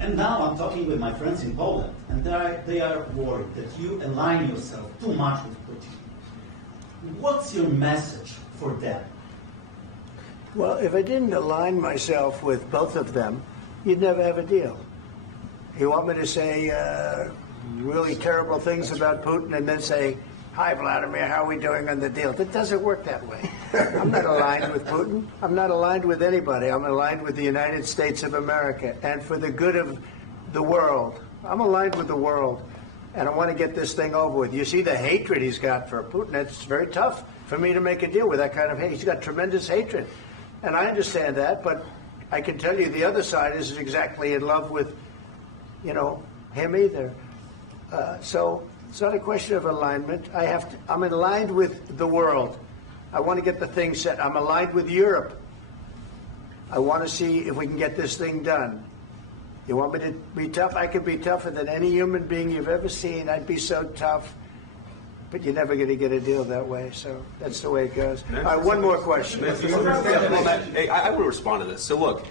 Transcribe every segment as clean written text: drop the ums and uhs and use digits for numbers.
And now I'm talking with my friends in Poland, and they are worried that you align yourself too much with Putin. What's your message for them? Well, if I didn't align myself with both of them, you'd never have a deal. You want me to say really terrible things about Putin and then say, "Hi, Vladimir, how are we doing on the deal?" That doesn't work that way. I'm not aligned with Putin. I'm not aligned with anybody. I'm aligned with the United States of America. And for the good of the world, I'm aligned with the world. And I want to get this thing over with. You see the hatred he's got for Putin. It's very tough for me to make a deal with that kind of hate. He's got tremendous hatred. And I understand that, but I can tell you the other side isn't exactly in love with, him either. So it's not a question of alignment. I'm aligned with the world. I want to get the thing set. I'm aligned with Europe. I want to see if we can get this thing done. You want me to be tough? I could be tougher than any human being you've ever seen. I'd be so tough. But you're never going to get a deal that way. So that's the way it goes. All right, one more question. Hey, I want to respond to this. So look,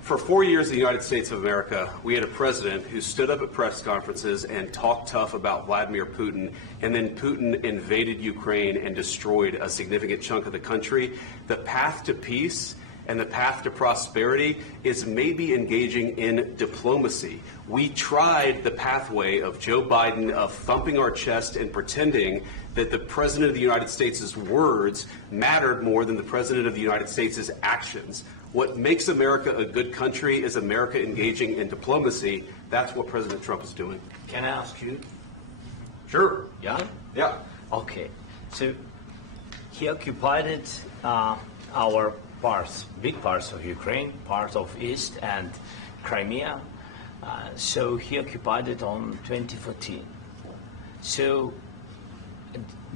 for 4 years in the United States of America, we had a president who stood up at press conferences and talked tough about Vladimir Putin, and then Putin invaded Ukraine and destroyed a significant chunk of the country. The path to peace and the path to prosperity is maybe engaging in diplomacy. We tried the pathway of Joe Biden of thumping our chest and pretending that the President of the United States' words mattered more than the President of the United States' actions. What makes America a good country is America engaging in diplomacy. That's what President Trump is doing. Can I ask you? Sure. Yeah? Yeah. Okay. So he occupied our parts, big parts of Ukraine, part of East and Crimea. So he occupied it on 2014. So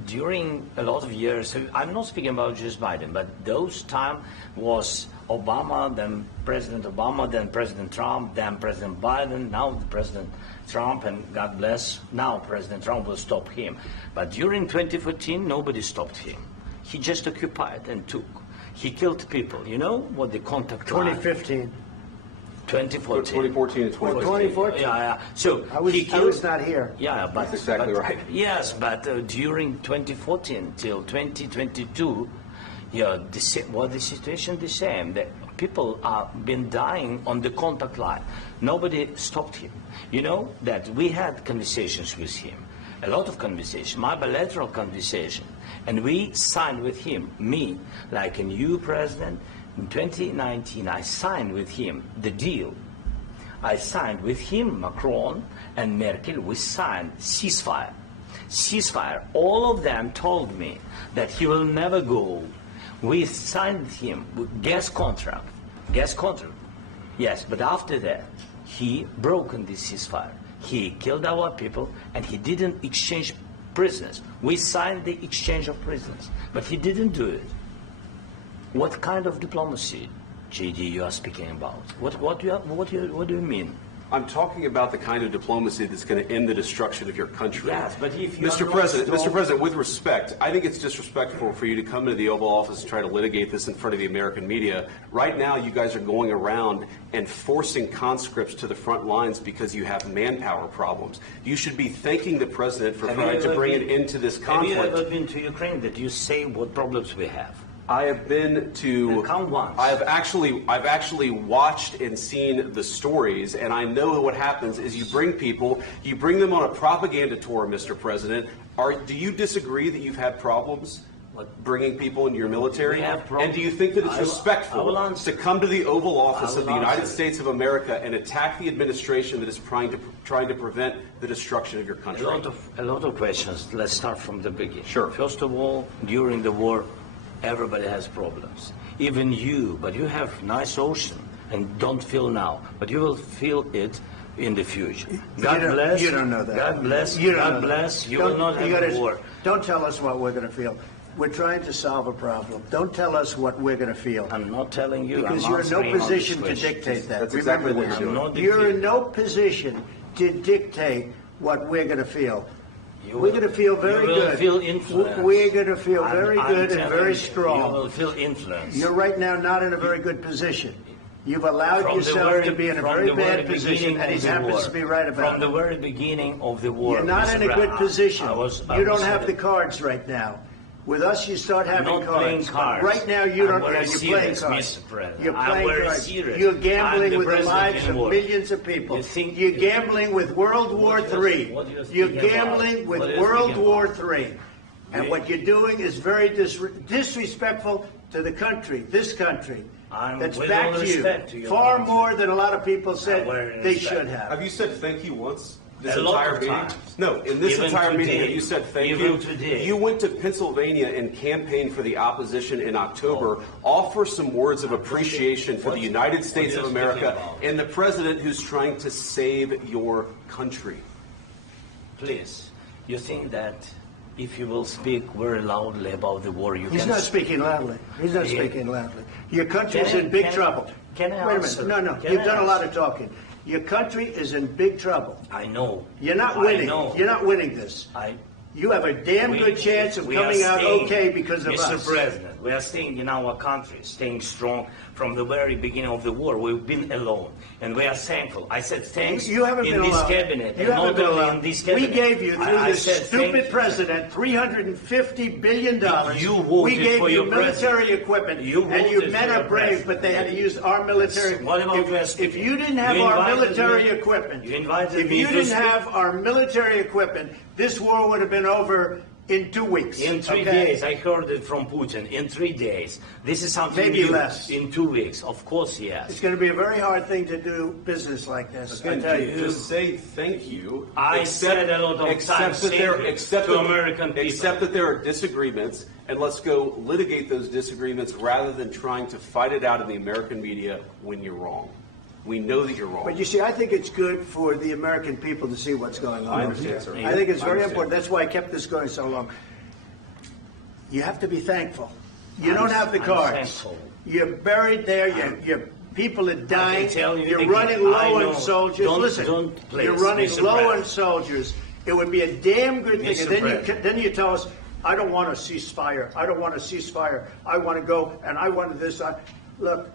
during a lot of years, so I'm not speaking about just Biden, but those time was Obama, then President Obama, then President Trump, then President Biden, now President Trump, and God bless, now President Trump will stop him. But during 2014, nobody stopped him. He just occupied and took. He killed people. You know what the contact 2015. 2014 and 2015. 2014. Yeah. So I was not here. Yeah, but that's exactly right. Yes, but during 2014 till 2022, the situation the same. The people have been dying on the contact line. Nobody stopped him. You know that we had conversations with him, a lot of conversation, my bilateral conversation, and we signed with him, me, like a new president. In 2019, I signed with him the deal. I signed with him, Macron and Merkel, we signed ceasefire. Ceasefire. All of them told me that he will never go. We signed with him with gas contract. Gas contract. Yes, but after that, he broken this ceasefire. He killed our people and he didn't exchange prisoners. We signed the exchange of prisoners, but he didn't do it. What kind of diplomacy, JD, you are speaking about? What do you mean? I'm talking about the kind of diplomacy that's going to end the destruction of your country. Yes, but if you Mr. President, with respect, I think it's disrespectful for you to come into the Oval Office and try to litigate this in front of the American media. Right now, you guys are going around and forcing conscripts to the front lines because you have manpower problems. You should be thanking the President for trying to bring an end to this conflict. Have you ever been to Ukraine? That you say what problems we have? I have been to. Count once. I've actually watched and seen the stories, and I know what happens is you bring them on a propaganda tour, Mr. President. Do you disagree that you've had problems bringing people into your military? And do you think that it's respectful to come to the Oval Office of the United States of America and attack the administration that is trying to prevent the destruction of your country? A lot of questions. Let's start from the beginning. Sure. First of all, during the war, everybody has problems, even you, but you have nice ocean and don't feel now, but you will feel it in the future. God bless. You don't know that. God bless. God bless. You will not have war. Don't tell us what we're going to feel. We're trying to solve a problem. Don't tell us what we're going to feel. I'm not telling you. Because you're in no position to dictate that. That's exactly what you're doing. You're in no position to dictate what we're going to feel. We're going to feel very good. You will feel influence. We're going to feel very good and very strong. You will feel influence. You're right now not in a very good position. You've allowed From the yourself very- to be in a from very the very bad position, beginning and he of the happens war. to be right about From the it. very beginning of the war. You're not Mr. in a good Brown, position. I You don't was have the saying- cards right now. With us, you start having Not playing cards. cards. Right now, you I'm don't. very You're playing serious, cards. Mr. President. You're I'm playing very cards. serious. You're I'm gambling the with the president lives in of war. millions of people. You think- You're gambling with World War What do you- III. what do you You're speaking gambling about? with What are you World speaking War about? III. And We- what you're doing is very disrespectful to the country, this country. I'm That's with back all to respect to you. your Far country. more than a lot of people said very they respect. should have. Have you said thank you once? This A lot entire of meeting? times. No, in this Even entire meeting, today. have you said thank Even you? today. You went to Pennsylvania and campaigned for the opposition in October. Offer some words of appreciation for the United States what of are you America speaking about? and the president who's trying to save your country. Please, you think that if you will speak very loudly about the war, you He's can... not speaking loudly. He's not Yeah. speaking loudly. Your country is Can I- in big can I- trouble. can I Wait a answer? minute. No, Can You've I done a lot of answer? talking. Your country is in big trouble. I know. You're not I winning. know. You're not winning this. You have a damn good chance of we are coming out staying- okay because of Mr. us. President, we are staying in our country, staying strong from the very beginning of the war. We've been alone, and we are thankful. I said thanks You haven't in been this alone. cabinet, You and haven't not been only alone. in this We cabinet. gave you, through I this said thank stupid you. president, $350 billion. You voted we gave for you your military president. equipment, You and you voted men for are your brave, president. but they had to use our military. What about West If you didn't have You our invited military me- equipment, you invited if me you to didn't speak- have our military equipment, this war would have been over in 2 weeks. In 3 okay? days, I heard it from Putin. In 3 days, this is something Maybe new. less. In 2 weeks, of course, yes. It's going to be a very hard thing to do business like this. I Again, tell you. just say thank you. I said a lot of except times that there, thank you except to that- American people. Except that there are disagreements, and let's go litigate those disagreements rather than trying to fight it out in the American media when you're wrong. We know that you're wrong. But you see, I think it's good for the American people to see what's going on. I understand, sir. I think it's I very understand. important. That's why I kept this going so long. You have to be thankful. You I'm- don't have the I'm cards. thankful. You're buried there. Your people are dying. tell you You're again, running I low know. on soldiers. Don't- Listen, don't please, you're running Mr. low President. on soldiers. It would be a damn good thing. Mr. And then President. then you tell us, I don't want a ceasefire. I don't want a ceasefire. I want to go, and I want this. Look,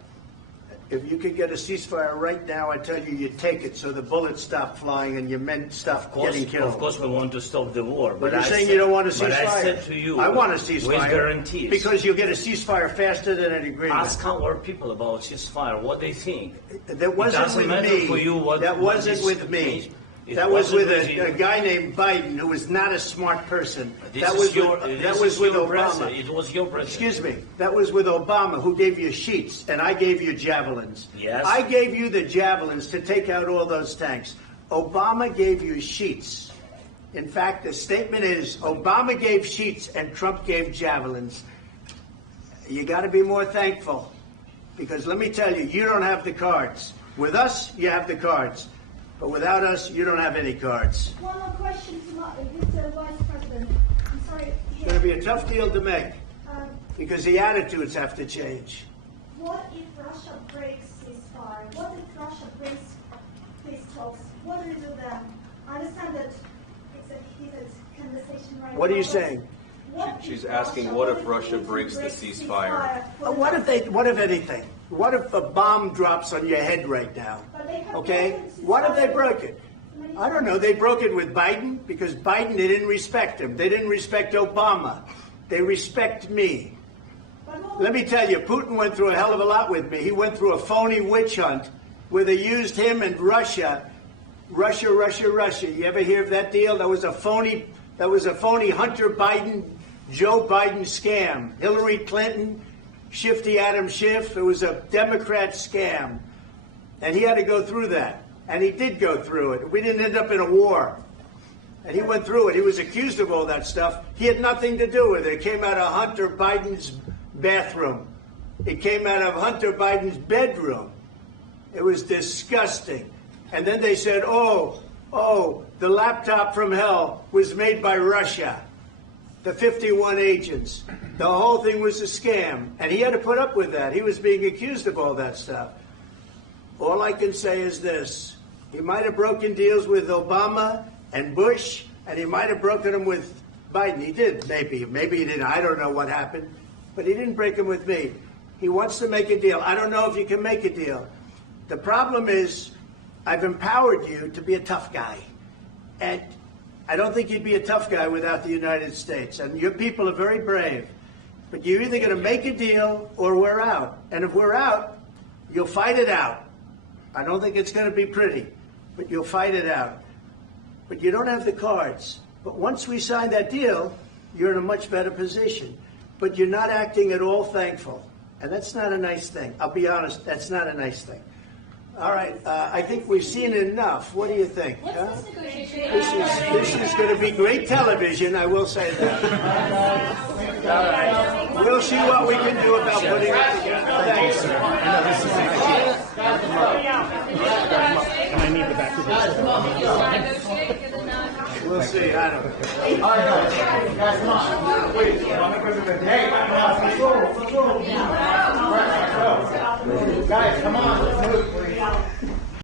if you could get a ceasefire right now, I tell you, you take it so the bullets stop flying and your men stop getting killed. Of course, we want to stop the war. But you're I saying said- you don't want a ceasefire. But I said to you, I want a ceasefire. with guarantees. Because you'll get a ceasefire faster than an agreement. Ask our people about ceasefire, what they think. That wasn't doesn't with matter me. for you what- that what wasn't is- with me. It That was with wasn't with you. a guy named Biden, who was not a smart person. This That is was your, with, this that was is with your Obama. president. It was your president. Excuse me. That was with Obama, who gave you sheets, and I gave you javelins. Yes. I gave you the javelins to take out all those tanks. Obama gave you sheets. In fact, the statement is Obama gave sheets and Trump gave javelins. You got to be more thankful, because let me tell you, you don't have the cards. With us, you have the cards. But without us, you don't have any cards. One more question to Mr. Vice President. I'm sorry. It's going to be a tough deal to make, Um, because the attitudes have to change. what if Russia breaks ceasefire? What if Russia breaks peace talks? What do we do then? I understand that it's a heated conversation right now. What are you but saying? what She's if asking, what if if Russia Putin breaks the breaks ceasefire? What if anything? What if a bomb drops on your head right now? But they have Okay? broken ceasefire. What if they broke it? I don't know. They broke it with Biden because Biden, they didn't respect him. They didn't respect Obama. They respect me. But what- Let me tell you, Putin went through a hell of a lot with me. He went through a phony witch hunt where they used him and Russia. Russia. You ever hear of that deal? That was a phony Hunter Biden, Joe Biden scam. Hillary Clinton, Shifty Adam Schiff. It was a Democrat scam. And he had to go through that. And he did go through it. We didn't end up in a war. And he went through it. He was accused of all that stuff. He had nothing to do with it. It came out of Hunter Biden's bathroom. It came out of Hunter Biden's bedroom. It was disgusting. And then they said, oh, the laptop from hell was made by Russia. The 51 agents. The whole thing was a scam. And he had to put up with that. He was being accused of all that stuff. All I can say is this. He might have broken deals with Obama and Bush, and he might have broken them with Biden. He did, maybe. Maybe he didn't. I don't know what happened. But he didn't break them with me. He wants to make a deal. I don't know if you can make a deal. The problem is I've empowered you to be a tough guy. And I don't think you'd be a tough guy without the United States. And your people are very brave. But you're either going to make a deal or we're out. And if we're out, you'll fight it out. I don't think it's going to be pretty, but you'll fight it out. But you don't have the cards. But once we sign that deal, you're in a much better position. But you're not acting at all thankful. And that's not a nice thing. I'll be honest, that's not a nice thing. All right, I think we've seen enough. What do you think? Huh? This is going to be great television, I will say that. All right. We'll see what we can do about putting it together. Thanks. I need the back of this. We'll see. I don't know. All right, guys, come on. Wait, hey, let's go. Guys, come on. Let's move.